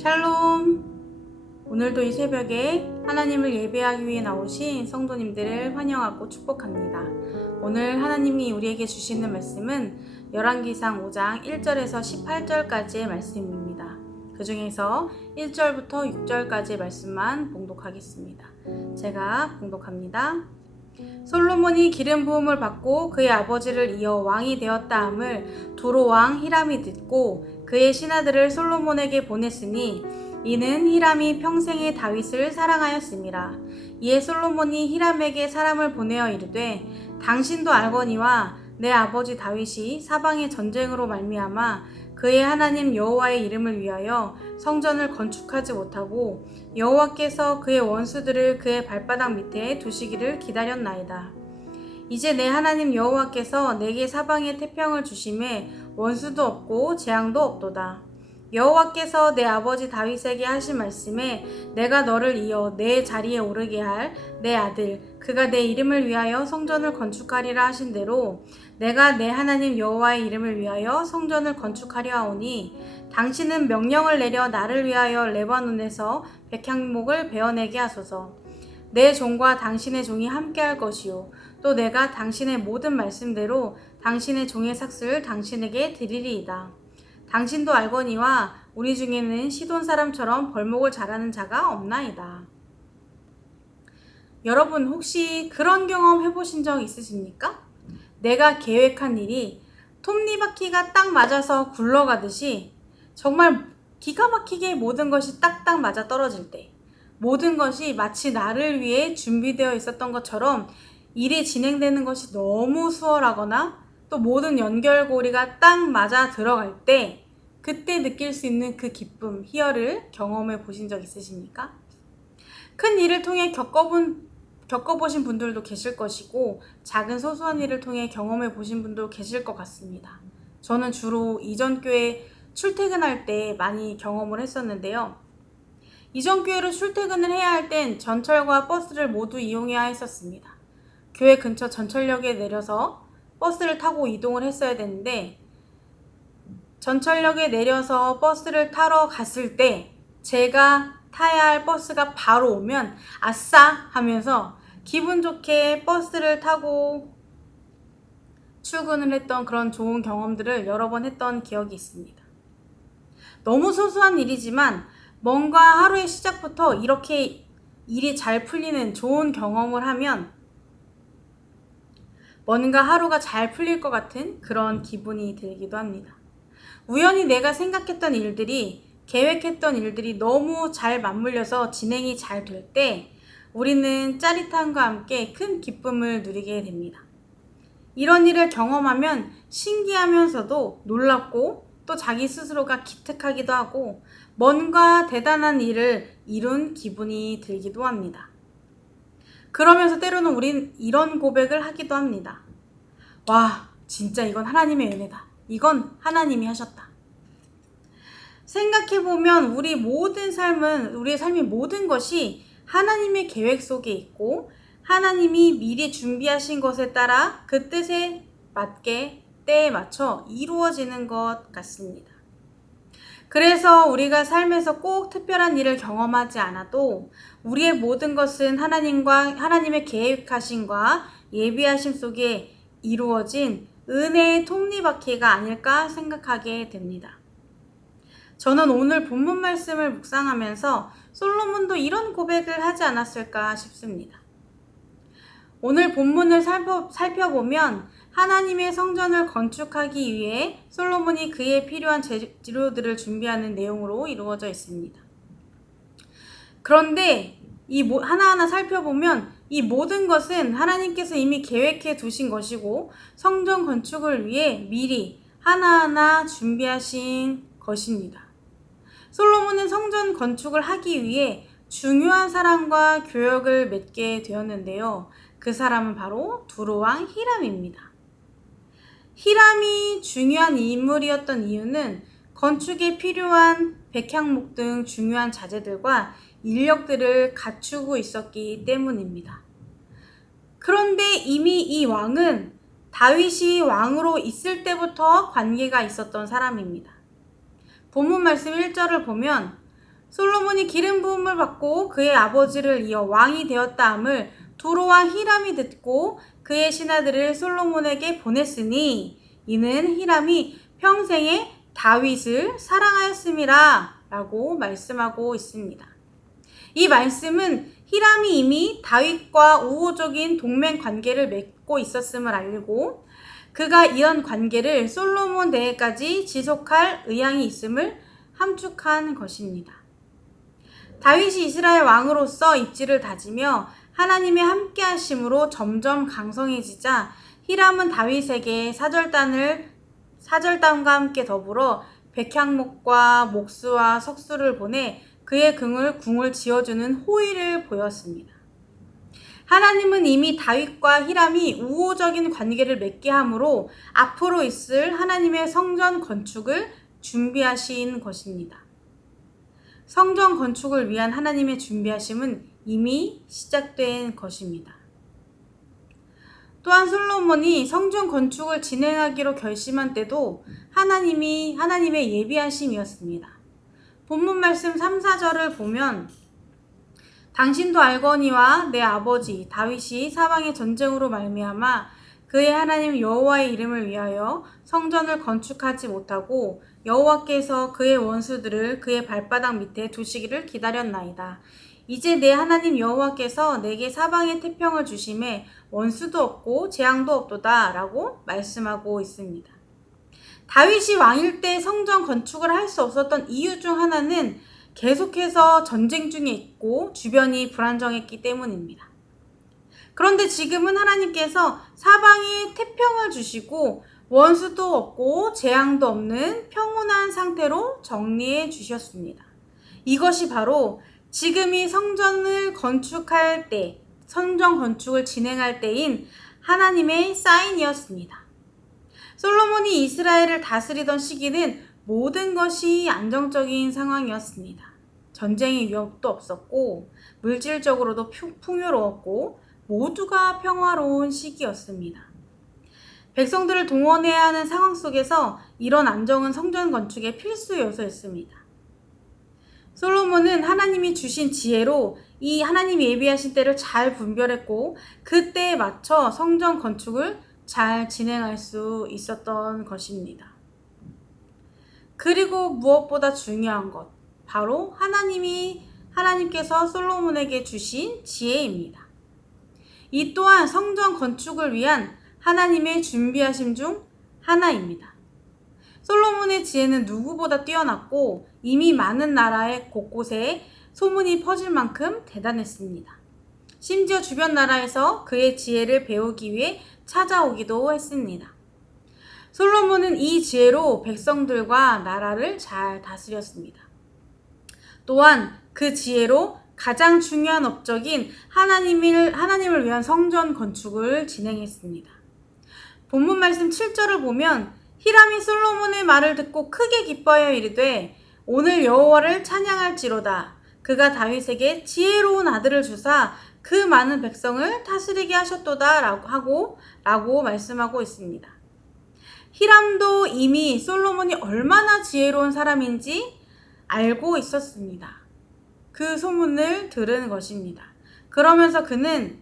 샬롬! 오늘도 이 새벽에 하나님을 예배하기 위해 나오신 성도님들을 환영하고 축복합니다. 오늘 하나님이 우리에게 주시는 말씀은 열왕기상 5장 1절에서 18절까지의 말씀입니다. 그 중에서 1절부터 6절까지의 말씀만 봉독하겠습니다. 제가 봉독합니다. 솔로몬이 기름 부음을 받고 그의 아버지를 이어 왕이 되었다 함을 두로 왕 히람이 듣고 그의 신하들을 솔로몬에게 보냈으니 이는 히람이 평생에 다윗을 사랑하였음이라. 이에 솔로몬이 히람에게 사람을 보내어 이르되 당신도 알거니와 내 아버지 다윗이 사방의 전쟁으로 말미암아 그의 하나님 여호와의 이름을 위하여 성전을 건축하지 못하고 여호와께서 그의 원수들을 그의 발바닥 밑에 두시기를 기다렸나이다. 이제 내 하나님 여호와께서 내게 사방에 태평을 주심에 원수도 없고 재앙도 없도다. 여호와께서 내 아버지 다윗에게 하신 말씀에 내가 너를 이어 내 자리에 오르게 할 내 아들 그가 내 이름을 위하여 성전을 건축하리라 하신 대로 내가 내 하나님 여호와의 이름을 위하여 성전을 건축하려 하오니 당신은 명령을 내려 나를 위하여 레바논에서 백향목을 베어내게 하소서. 내 종과 당신의 종이 함께할 것이요 또 내가 당신의 모든 말씀대로 당신의 종의 삭슬을 당신에게 드리리이다. 당신도 알거니와 우리 중에는 시돈 사람처럼 벌목을 잘하는 자가 없나이다. 여러분 혹시 그런 경험 해보신 적 있으십니까? 내가 계획한 일이 톱니바퀴가 딱 맞아서 굴러가듯이 정말 기가 막히게 모든 것이 딱딱 맞아 떨어질 때, 모든 것이 마치 나를 위해 준비되어 있었던 것처럼 일이 진행되는 것이 너무 수월하거나 또 모든 연결고리가 딱 맞아 들어갈 때 그때 느낄 수 있는 그 기쁨, 희열을 경험해 보신 적 있으십니까? 큰 일을 통해 겪어보신 분들도 계실 것이고 작은 소소한 일을 통해 경험해 보신 분도 계실 것 같습니다. 저는 주로 이전 교회 출퇴근할 때 많이 경험을 했었는데요. 이전 교회로 출퇴근을 해야 할 땐 전철과 버스를 모두 이용해야 했었습니다. 교회 근처 전철역에 내려서 버스를 타고 이동을 했어야 되는데 전철역에 내려서 버스를 타러 갔을 때 제가 타야 할 버스가 바로 오면 아싸 하면서 기분 좋게 버스를 타고 출근을 했던 그런 좋은 경험들을 여러 번 했던 기억이 있습니다. 너무 소소한 일이지만 뭔가 하루의 시작부터 이렇게 일이 잘 풀리는 좋은 경험을 하면 뭔가 하루가 잘 풀릴 것 같은 그런 기분이 들기도 합니다. 우연히 내가 생각했던 일들이, 계획했던 일들이 너무 잘 맞물려서 진행이 잘 될 때 우리는 짜릿함과 함께 큰 기쁨을 누리게 됩니다. 이런 일을 경험하면 신기하면서도 놀랍고 또 자기 스스로가 기특하기도 하고 뭔가 대단한 일을 이룬 기분이 들기도 합니다. 그러면서 때로는 우린 이런 고백을 하기도 합니다. 와, 진짜 이건 하나님의 은혜다. 이건 하나님이 하셨다. 생각해보면 우리의 삶의 모든 것이 하나님의 계획 속에 있고 하나님이 미리 준비하신 것에 따라 그 뜻에 맞게 때에 맞춰 이루어지는 것 같습니다. 그래서 우리가 삶에서 꼭 특별한 일을 경험하지 않아도 우리의 모든 것은 하나님의 계획하심과 예비하심 속에 이루어진 은혜의 톱니바퀴가 아닐까 생각하게 됩니다. 저는 오늘 본문 말씀을 묵상하면서 솔로몬도 이런 고백을 하지 않았을까 싶습니다. 오늘 본문을 살펴보면 하나님의 성전을 건축하기 위해 솔로몬이 그에 필요한 재료들을 준비하는 내용으로 이루어져 있습니다. 그런데 하나하나 살펴보면 이 모든 것은 하나님께서 이미 계획해 두신 것이고 성전 건축을 위해 미리 하나하나 준비하신 것입니다. 솔로몬은 성전 건축을 하기 위해 중요한 사람과 교역을 맺게 되었는데요. 그 사람은 바로 두로 왕 히람입니다. 히람이 중요한 인물이었던 이유는 건축에 필요한 백향목 등 중요한 자재들과 인력들을 갖추고 있었기 때문입니다. 그런데 이미 이 왕은 다윗이 왕으로 있을 때부터 관계가 있었던 사람입니다. 본문 말씀 1절을 보면 솔로몬이 기름 부음을 받고 그의 아버지를 이어 왕이 되었다함을 두로와 히람이 듣고 그의 신하들을 솔로몬에게 보냈으니 이는 히람이 평생에 다윗을 사랑하였음이라 라고 말씀하고 있습니다. 이 말씀은 히람이 이미 다윗과 우호적인 동맹 관계를 맺고 있었음을 알고 그가 이런 관계를 솔로몬 대에까지 지속할 의향이 있음을 함축한 것입니다. 다윗이 이스라엘 왕으로서 입지를 다지며 하나님의 함께하심으로 점점 강성해지자 히람은 다윗에게 사절단과 함께 더불어 백향목과 목수와 석수를 보내 그의 궁을 지어주는 호의를 보였습니다. 하나님은 이미 다윗과 히람이 우호적인 관계를 맺게 함으로 앞으로 있을 하나님의 성전 건축을 준비하신 것입니다. 성전 건축을 위한 하나님의 준비하심은 이미 시작된 것입니다. 또한 솔로몬이 성전 건축을 진행하기로 결심한 때도 하나님의 예비하심이었습니다. 본문 말씀 3, 4절을 보면 당신도 알거니와 내 아버지 다윗이 사방의 전쟁으로 말미암아 그의 하나님 여호와의 이름을 위하여 성전을 건축하지 못하고 여호와께서 그의 원수들을 그의 발바닥 밑에 두시기를 기다렸나이다. 이제 내 하나님 여호와께서 내게 사방의 태평을 주심에 원수도 없고 재앙도 없도다 라고 말씀하고 있습니다. 다윗이 왕일 때 성전 건축을 할 수 없었던 이유 중 하나는 계속해서 전쟁 중에 있고 주변이 불안정했기 때문입니다. 그런데 지금은 하나님께서 사방에 태평을 주시고 원수도 없고 재앙도 없는 평온한 상태로 정리해 주셨습니다. 이것이 바로 지금이 성전을 건축할 때, 성전 건축을 진행할 때인 하나님의 사인이었습니다. 솔로몬이 이스라엘을 다스리던 시기는 모든 것이 안정적인 상황이었습니다. 전쟁의 위협도 없었고 물질적으로도 풍요로웠고 모두가 평화로운 시기였습니다. 백성들을 동원해야 하는 상황 속에서 이런 안정은 성전 건축의 필수 요소였습니다. 솔로몬은 하나님이 주신 지혜로 이 하나님이 예비하신 때를 잘 분별했고 그 때에 맞춰 성전 건축을 잘 진행할 수 있었던 것입니다. 그리고 무엇보다 중요한 것, 바로 하나님께서 솔로몬에게 주신 지혜입니다. 이 또한 성전 건축을 위한 하나님의 준비하심 중 하나입니다. 솔로몬의 지혜는 누구보다 뛰어났고 이미 많은 나라의 곳곳에 소문이 퍼질 만큼 대단했습니다. 심지어 주변 나라에서 그의 지혜를 배우기 위해 찾아오기도 했습니다. 솔로몬은 이 지혜로 백성들과 나라를 잘 다스렸습니다. 또한 그 지혜로 가장 중요한 업적인 하나님을 위한 성전 건축을 진행했습니다. 본문 말씀 7절을 보면 히람이 솔로몬의 말을 듣고 크게 기뻐하여 이르되 오늘 여호와를 찬양할지로다. 그가 다윗에게 지혜로운 아들을 주사 그 많은 백성을 다스리게 하셨도다 라고 말씀하고 있습니다. 히람도 이미 솔로몬이 얼마나 지혜로운 사람인지 알고 있었습니다. 그 소문을 들은 것입니다. 그러면서 그는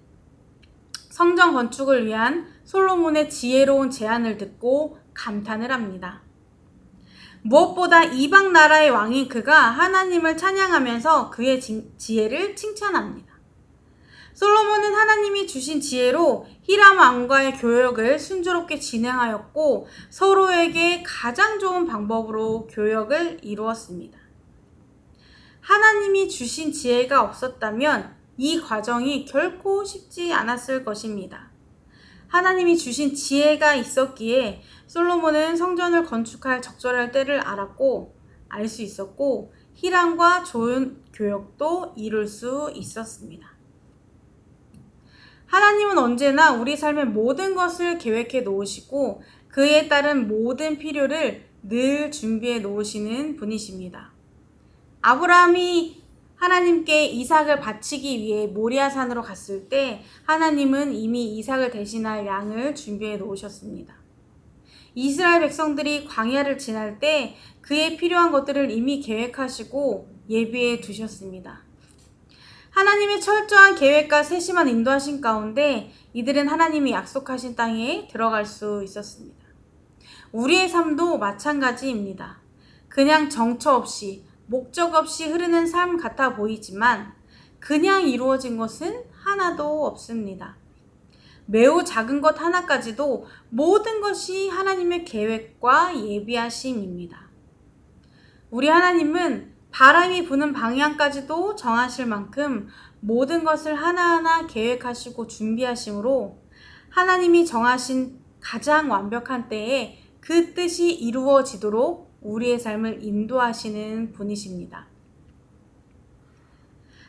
성전 건축을 위한 솔로몬의 지혜로운 제안을 듣고 감탄을 합니다. 무엇보다 이방 나라의 왕인 그가 하나님을 찬양하면서 그의 지혜를 칭찬합니다. 솔로몬은 하나님이 주신 지혜로 히람 왕과의 교역을 순조롭게 진행하였고 서로에게 가장 좋은 방법으로 교역을 이루었습니다. 하나님이 주신 지혜가 없었다면 이 과정이 결코 쉽지 않았을 것입니다. 하나님이 주신 지혜가 있었기에 솔로몬은 성전을 건축할 적절할 때를 알 수 있었고 히람과 좋은 교역도 이룰 수 있었습니다. 하나님은 언제나 우리 삶의 모든 것을 계획해 놓으시고 그에 따른 모든 필요를 늘 준비해 놓으시는 분이십니다. 아브라함이 하나님께 이삭을 바치기 위해 모리아산으로 갔을 때 하나님은 이미 이삭을 대신할 양을 준비해 놓으셨습니다. 이스라엘 백성들이 광야를 지날 때 그에 필요한 것들을 이미 계획하시고 예비해 두셨습니다. 하나님의 철저한 계획과 세심한 인도하신 가운데 이들은 하나님이 약속하신 땅에 들어갈 수 있었습니다. 우리의 삶도 마찬가지입니다. 그냥 정처 없이 목적 없이 흐르는 삶 같아 보이지만 그냥 이루어진 것은 하나도 없습니다. 매우 작은 것 하나까지도 모든 것이 하나님의 계획과 예비하심입니다. 우리 하나님은 바람이 부는 방향까지도 정하실 만큼 모든 것을 하나하나 계획하시고 준비하심으로 하나님이 정하신 가장 완벽한 때에 그 뜻이 이루어지도록 우리의 삶을 인도하시는 분이십니다.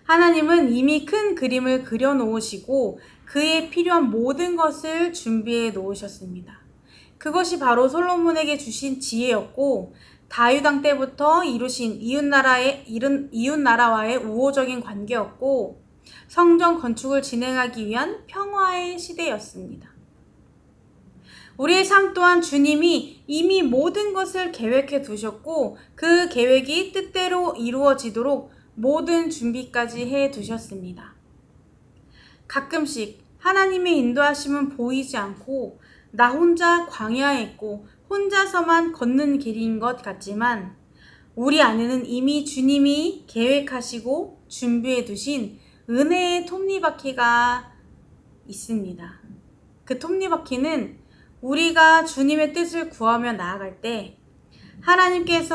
하나님은 이미 큰 그림을 그려 놓으시고 그에 필요한 모든 것을 준비해 놓으셨습니다. 그것이 바로 솔로몬에게 주신 지혜였고 다윗 왕 때부터 이루신 이웃나라와의 우호적인 관계였고 성전 건축을 진행하기 위한 평화의 시대였습니다. 우리의 삶 또한 주님이 이미 모든 것을 계획해 두셨고 그 계획이 뜻대로 이루어지도록 모든 준비까지 해 두셨습니다. 가끔씩 하나님의 인도하심은 보이지 않고 나 혼자 광야에 있고 혼자서만 걷는 길인 것 같지만 우리 안에는 이미 주님이 계획하시고 준비해 두신 은혜의 톱니바퀴가 있습니다. 그 톱니바퀴는 우리가 주님의 뜻을 구하며 나아갈 때 하나님께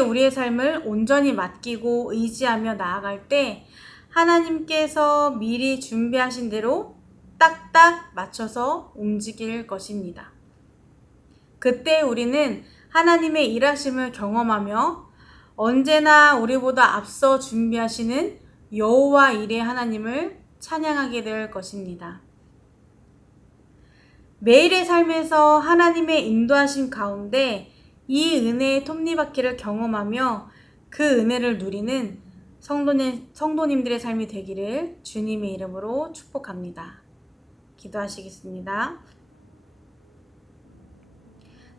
우리의 삶을 온전히 맡기고 의지하며 나아갈 때 하나님께서 미리 준비하신 대로 딱딱 맞춰서 움직일 것입니다. 그때 우리는 하나님의 일하심을 경험하며 언제나 우리보다 앞서 준비하시는 여호와 일의 하나님을 찬양하게 될 것입니다. 매일의 삶에서 하나님의 인도하심 가운데 이 은혜의 톱니바퀴를 경험하며 그 은혜를 누리는 성도님들의 삶이 되기를 주님의 이름으로 축복합니다. 기도하시겠습니다.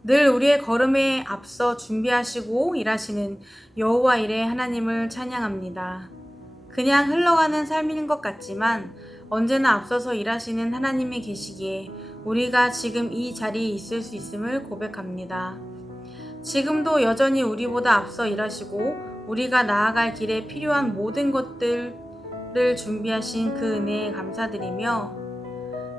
늘 우리의 걸음에 앞서 준비하시고 일하시는 여호와 일의 하나님을 찬양합니다. 그냥 흘러가는 삶인 것 같지만 언제나 앞서서 일하시는 하나님이 계시기에 우리가 지금 이 자리에 있을 수 있음을 고백합니다. 지금도 여전히 우리보다 앞서 일하시고 우리가 나아갈 길에 필요한 모든 것들을 준비하신 그 은혜에 감사드리며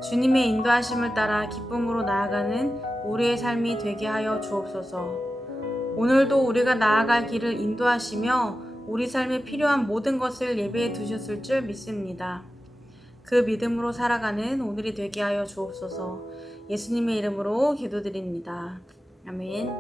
주님의 인도하심을 따라 기쁨으로 나아가는 우리의 삶이 되게 하여 주옵소서. 오늘도 우리가 나아갈 길을 인도하시며 우리 삶에 필요한 모든 것을 예배해 두셨을 줄 믿습니다. 그 믿음으로 살아가는 오늘이 되게 하여 주옵소서. 예수님의 이름으로 기도드립니다. 아멘.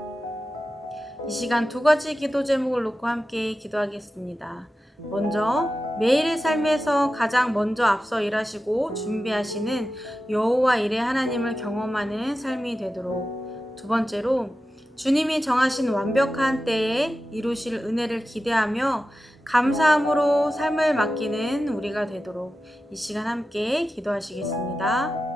이 시간 두 가지 기도 제목을 놓고 함께 기도하겠습니다. 먼저 매일의 삶에서 가장 먼저 앞서 일하시고 준비하시는 여호와 일의 하나님을 경험하는 삶이 되도록, 두 번째로 주님이 정하신 완벽한 때에 이루실 은혜를 기대하며 감사함으로 삶을 맡기는 우리가 되도록 이 시간 함께 기도하시겠습니다.